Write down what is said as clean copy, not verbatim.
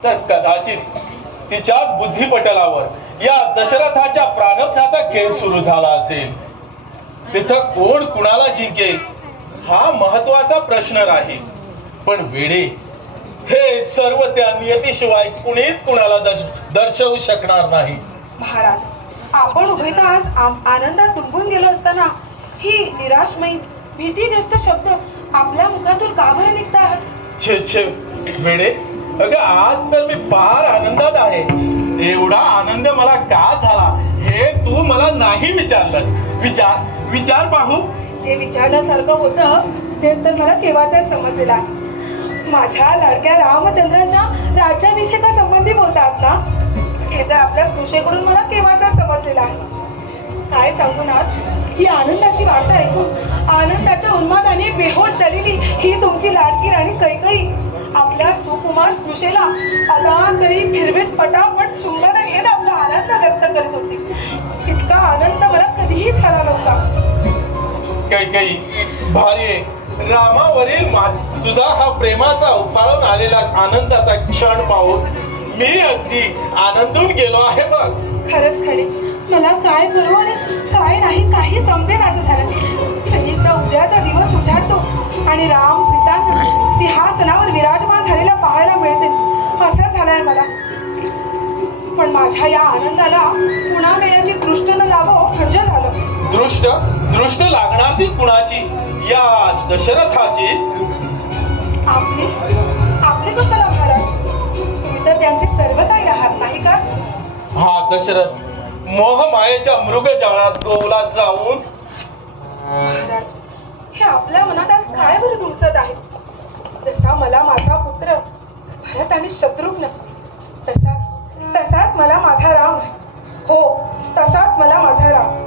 तर कदाचित तिच्याच बुद्धिपटलावर या दशरथाच्या प्राणपणाचा खेळ सुरू झाला असेल. तिथं कोण कुणाला जिंकेल हा महत्वाचा प्रश्न राहील. पण वेडे, हे सर्व त्या नियतीशिवाय कुणीच कुणाला दर्शवू शकणार नाही. महाराज, आपण उभे तर आज आनंदात डुंबून गेलो असताना ही निराशमयी भीतीग्रस्त शब्द आपल्या मुखातून का बरं निघतात? छे छे वेडे, अगं आज तर मी फार आनंदात आहे. एवढा आनंद मला का झाला हे तू मला नाही विचारलंस. विचार विचार पाहू. जे विचारण्यासारखं होतं ते तर मला केव्हाच समजलेलं आहे. माझ्या लाडक्या रामचंद्रांच्या राज्याभिषेकासंबंधी बोलतात ना, हे तर आपल्या स्नुषेकडून मला केव्हाच समजलेलं आहे. काय सांगू ना, ही आनंदाची वार्ता ऐकून आनंदाच्या उन्मादाने बेहोश झालेली ही तुमची लाडकी राणी कैकेयी आपल्या सुकुमार स्नुषेला अदांतरी फिरवीत पटापट चुंबन घेत आपला आनंद व्यक्त करीत होती. इतका आनंद मला कधीही झाला नव्हता. कैकेयी, भारी आहे. रामावरील तुझा हा प्रेमाचा उफाळून आलेला आनंदाचा क्षण पाहून मी अगदी आनंदून गेलो आहे बघ. खरंच खडे, मला काय करू आणि काय नाही काही समजेल असं झालं. एकदा उद्याचा दिवस उजाडतो आणि राम सीतांना सिंहासनावर विराजमान झालेला पाहायला मिळते असं झालंय मला. पण माझ्या या आनंदाला पुन्हा मेल्याची दृष्ट न लावो म्हणजे झालं. दृष्ट लागणार ती कुणाची? या दशरथाची. आपले कशाला महाराज? तुम्ही तर त्यांचे सर्व काही आहात नाही का? हा दशरथ मोहमायेच्या मृगजाळात गोवला जाऊन. महाराज, हे आपल्या मनात आज काय बरं धुमसत आहे? जसा मला माझा पुत्र भरत आणि शत्रुघ्न, तसाच मला माझा राम. हो, तसाच मला माझा राम.